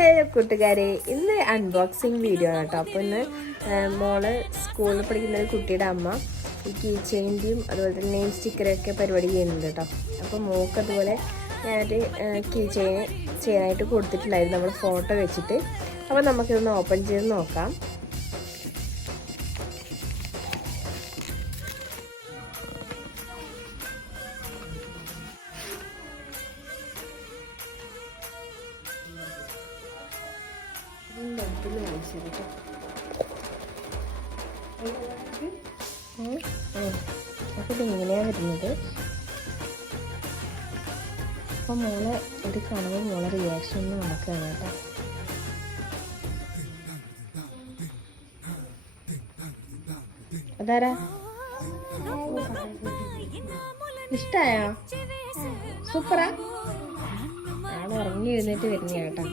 Hello കൂട്ടുകാരെ, ഇന്ന് unboxing video ആണ് കേട്ടോ. അപ്പോൾ ഇന്ന് മോള് സ്കൂളിൽ പഠിക്കുന്ന ഒരു കുട്ടിയുടെ അമ്മ ഈ കീ ചെയിൻ്റെയും അതുപോലെ തന്നെ നെയിം സ്റ്റിക്കറൊക്കെ പരിപാടി ചെയ്യുന്നുണ്ട് കേട്ടോ. അപ്പോൾ മോൾക്ക് അതുപോലെ ഞാനൊരു കീ ചെയിൻ ചെയ്യാനായിട്ട് കൊടുത്തിട്ടുണ്ടായിരുന്നു നമ്മൾ ഫോട്ടോ വെച്ചിട്ട്. അപ്പോൾ നമുക്കിതൊന്ന് ഓപ്പൺ ചെയ്ത് നോക്കാം. അപ്പോൾ ഇതിങ്ങനെയാണ് വരുന്നത്. അപ്പോൾ മോളെ ഇത് കാണുമ്പോൾ മോളെ റിയാക്ഷൻ ഒന്ന് നമുക്ക് കാണാം കേട്ടോ. അതാരാ? ഇഷ്ടായോ? സൂപ്പറാ. ആൾ ഉറങ്ങി എഴുന്നേറ്റ് വരുന്ന കേട്ടോ.